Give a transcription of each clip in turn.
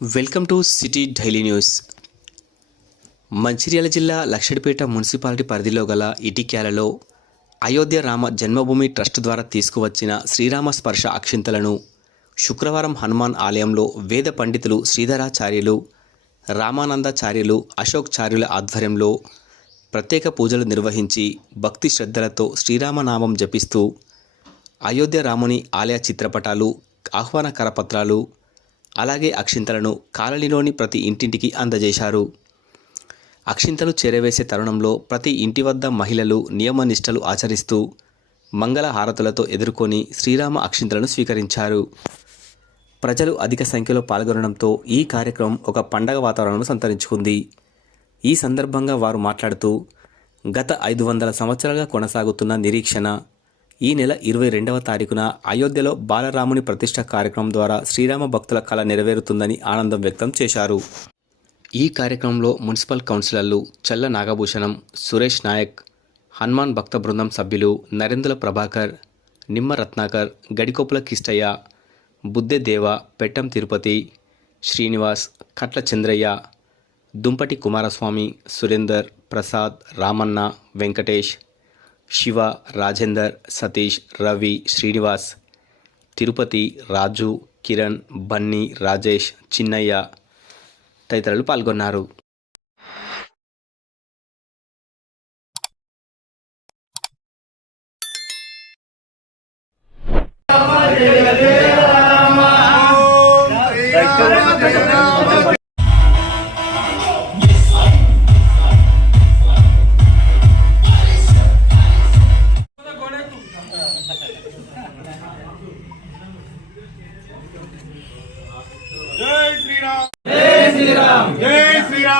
Welcome to city daily news. Mancherial జిల్లా Luxettipet municipality పరిధిలో గల ఇటిక్యాలలో అయోధ్య రామ జన్మభూమి ట్రస్ట్ ద్వారా తీసుకువచ్చిన శ్రీరామ స్పర్శ అక్షింతలను శుక్రవారం హనుమాన్ ఆలయంలో వేద పండితులు శ్రీధరాచార్యులు రామానందాచార్యులు అశోక్చార్యుల ఆధ్వర్యంలో ప్రత్యేక పూజలు నిర్వహించి భక్తి శ్రద్ధలతో శ్రీరామనామం జపిస్తూ అయోధ్య రాముని ఆలయ చిత్రపటాలు ఆహ్వాన కరపత్రాలు అలాగే అక్షింతలను కాలనీలోని ప్రతి ఇంటింటికి అందజేశారు. అక్షింతలు చేరవేసే తరుణంలో ప్రతి ఇంటి వద్ద మహిళలు నియమనిష్టలు ఆచరిస్తూ మంగళ హారతులతో ఎదుర్కొని శ్రీరామ అక్షింతలను స్వీకరించారు. ప్రజలు అధిక సంఖ్యలో పాల్గొనడంతో ఈ కార్యక్రమం ఒక పండగ వాతావరణం సంతరించుకుంది. ఈ సందర్భంగా వారు మాట్లాడుతూ గత ఐదు వందల సంవత్సరాలుగా కొనసాగుతున్న నిరీక్షణ ఈ నెల ఇరవై రెండవ తారీఖున అయోధ్యలో బాలరాముని ప్రతిష్ట కార్యక్రమం ద్వారా శ్రీరామ భక్తుల కళ నెరవేరుతుందని ఆనందం వ్యక్తం చేశారు. ఈ కార్యక్రమంలో మున్సిపల్ కౌన్సిలర్లు చల్ల నాగభూషణం సురేష్ నాయక్ హనుమాన్ భక్త బృందం సభ్యులు నరేంద్ర ప్రభాకర్ నిమ్మ రత్నాకర్ గడికొప్పుల కిష్టయ్య బుద్దెదేవ పెట్టం తిరుపతి శ్రీనివాస్ కట్ల చంద్రయ్య దుంపటి కుమారస్వామి సురేందర్ ప్రసాద్ రామన్న వెంకటేష్ శివ రాజేందర్ సతీష్ రవి శ్రీనివాస్ తిరుపతి రాజు కిరణ్ బన్నీ రాజేష్ చిన్నయ్య తదితరులు పాల్గొన్నారు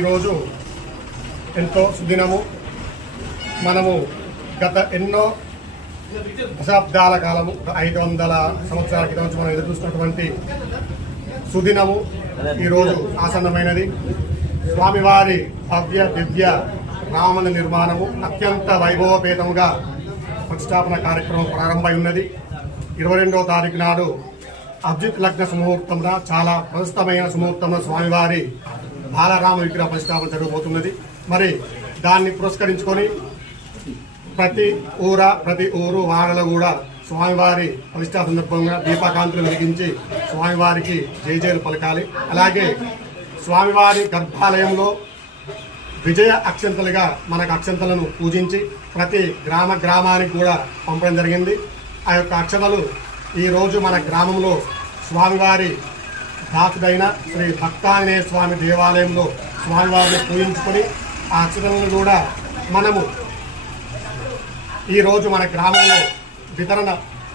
ఈరోజు ఎంతో సుదినము మనము గత ఎన్నో దశాబ్దాల కాలము ఐదు వందల సంవత్సరాల క్రితం నుంచి మనం ఎదురు చూసినటువంటి సుదినము ఈరోజు ఆసన్నమైనది. స్వామివారి భవ్య దివ్య రామన నిర్మాణము అత్యంత వైభవపేతముగా ప్రతిష్టాపన కార్యక్రమం ప్రారంభమై ఉన్నది. ఇరవై రెండవ తారీఖు నాడు అబ్జిత్ లగ్న సుముహూర్తంలో చాలా ప్రస్తుతమైన సుముహూర్తంలో స్వామివారి బాలరామ విగ్రహ ప్రతిష్టాపన జరగబోతున్నది మరి దాన్ని పురస్కరించుకొని ప్రతి ఊర ప్రతి ఊరు వాడలో కూడా స్వామివారి ప్రతిష్టా సందర్భంగా దీపకాంతులు వెలిగించి స్వామివారికి జయజయలు పలకాలి. అలాగే స్వామివారి గర్భాలయంలో విజయ అక్షంతలుగా మనకు అక్షంతలను పూజించి ప్రతి గ్రామ గ్రామానికి కూడా పంపడం జరిగింది. ఆ యొక్క అక్షతలు ఈరోజు మన గ్రామంలో స్వామివారి దాసుడైన శ్రీ భక్తాంజనేయ స్వామి దేవాలయంలో స్వామివారిని పూజించుకొని ఆ అక్షతలను కూడా మనము ఈరోజు మన గ్రామంలో వితరణ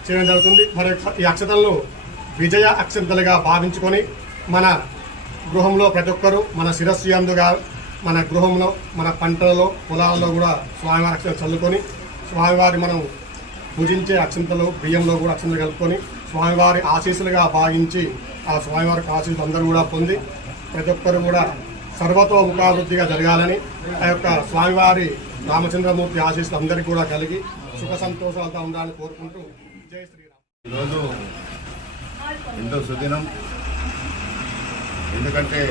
చేయడం జరుగుతుంది. మరి ఈ అక్షతలను విజయ అక్షంతలుగా భావించుకొని మన గృహంలో ప్రతి ఒక్కరూ మన శిరస్సు అందుగా మన గృహంలో మన పంటలలో పొలాల్లో కూడా స్వామివారి అక్షతలు చల్లుకొని స్వామివారి మనం పూజించే అక్షంతలు బియ్యంలో కూడా అక్షంతలు కలుపుకొని స్వామివారి ఆశీస్సులుగా భావించి ఆ స్వామివారి ఆశీస్సులు అందరూ కూడా పొంది ప్రతి ఒక్కరు కూడా సర్వతోముఖాభివృద్ధిగా జరగాలని ఆ యొక్క స్వామివారి రామచంద్రమూర్తి ఆశీస్సులు అందరికీ కూడా కలిగి సుఖ సంతోషాలతో ఉండాలని కోరుకుంటూ జై శ్రీరామ్. ఈరోజు ఎంతో సుదినం. ఎందుకంటే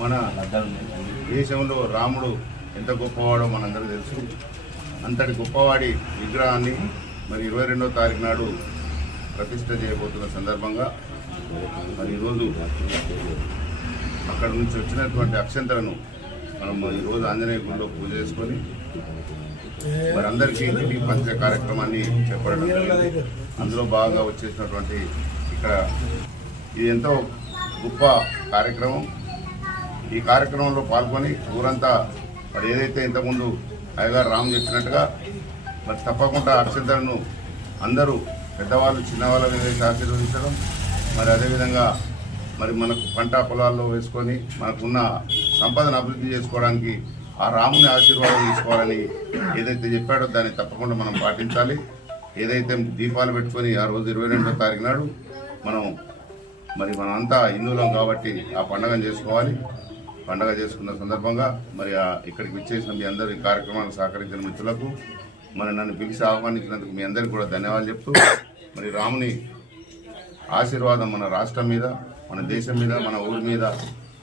మన దేశంలో రాముడు ఎంత గొప్పవాడో మనందరికీ తెలుసు. అంతటి గొప్పవాడి విగ్రహాన్ని మరి ఇరవై రెండో తారీఖు నాడు ప్రతిష్ట చేయబోతున్న సందర్భంగా మరి ఈరోజు అక్కడ నుంచి వచ్చినటువంటి అక్షంతలను మనం ఈరోజు ఆంజనేయ గుడిలో పూజ చేసుకొని మరి అందరికీ ఇంటికి పంచ కార్యక్రమాన్ని చేపట్టడం అందులో భాగంగా వచ్చేసినటువంటి ఇక్కడ ఇది ఎంతో గొప్ప కార్యక్రమం. ఈ కార్యక్రమంలో పాల్గొని ఊరంతా మరి ఏదైతే ఇంతకుముందు అయ్యగారు రామ్ చెప్పినట్టుగా మరి తప్పకుండా అక్షంతలను అందరూ పెద్దవాళ్ళు చిన్నవాళ్ళ మీద వేసి ఆశీర్వదించడం. మరి అదేవిధంగా మరి మనకు పంట పొలాల్లో వేసుకొని మనకున్న సంపదను అభివృద్ధి చేసుకోవడానికి ఆ రాముని ఆశీర్వాదం తీసుకోవాలని ఏదైతే చెప్పాడో దాన్ని తప్పకుండా మనం పాటించాలి. ఏదైతే దీపాలు పెట్టుకొని ఆ రోజు ఇరవై రెండో తారీఖు నాడు మనం మరి మనమంతా హిందువులం కాబట్టి ఆ పండుగను చేసుకోవాలి. పండగ చేసుకున్న సందర్భంగా మరి ఇక్కడికి విచ్చేసిన మీ అందరు ఈ సహకరించిన మిత్రులకు మరి నన్ను పిలిచి ఆహ్వానించినందుకు మీ అందరికీ కూడా ధన్యవాదాలు చెప్తూ మరి రాముని ఆశీర్వాదం మన రాష్ట్రం మీద మన దేశం మీద మన ఊరి మీద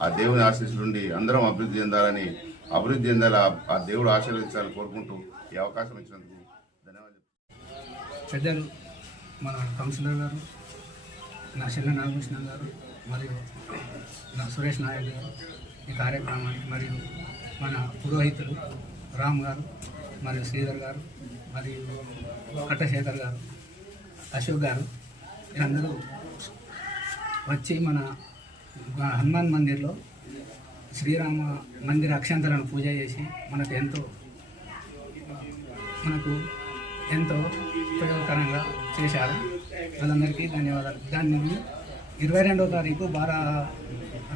ఆ దేవుని ఆశీస్సులుండి అందరం అభివృద్ధి చెందాలని అభివృద్ధి చెందాలి ఆ- దేవుడు ఆశీర్వదించాలని కోరుకుంటూ ఈ అవకాశం ఇచ్చినందుకు ధన్యవాదాలు పెద్దలు మన కౌన్సిలర్ గారు నా చెల్ల నాగభూషణ గారు మరియు నా సురేష్ నాయక్ గారు ఈ కార్యక్రమానికి మరియు మన పురోహితులు రామ్ గారు మరియు శ్రీధర్ గారు మరియు కట్టశేఖర్ గారు అశోక్ గారు వీళ్ళందరూ వచ్చి మన హనుమాన్ మందిర్లో శ్రీరామ మందిర అక్షంతలను పూజ చేసి మనకు ఎంతో మనకు ఎంతో ఉపయోగకరంగా చేశారు. వాళ్ళందరికీ ధన్యవాదాలు. దాన్ని ఇరవై రెండవ తారీఖు బారా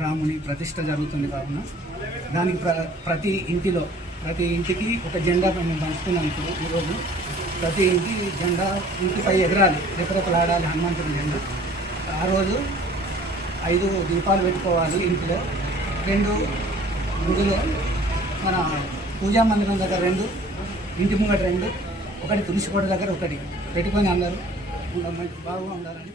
రాముని ప్రతిష్ట జరుగుతుంది కావున. దానికి ప్ర ప్రతి ఇంటిలో ప్రతి ఇంటికి ఒక జెండా మేము పంచుకున్నాం ఇప్పుడు ఈరోజు ప్రతి ఇంటి జెండా ఇంటిపై ఎగరాలి. రెపరెపలాడాలి హనుమంతుడి జెండా. ఆ రోజు ఐదు దీపాలు పెట్టుకోవాలి ఇంటిలో. రెండు గుడిలో మన పూజా మందిరం దగ్గర రెండు ఇంటి ముంగట రెండు ఒకటి తులసి కోట దగ్గర ఒకటి. పెట్టుకొని అందరూ ఉండ- బాగా ఉండాలని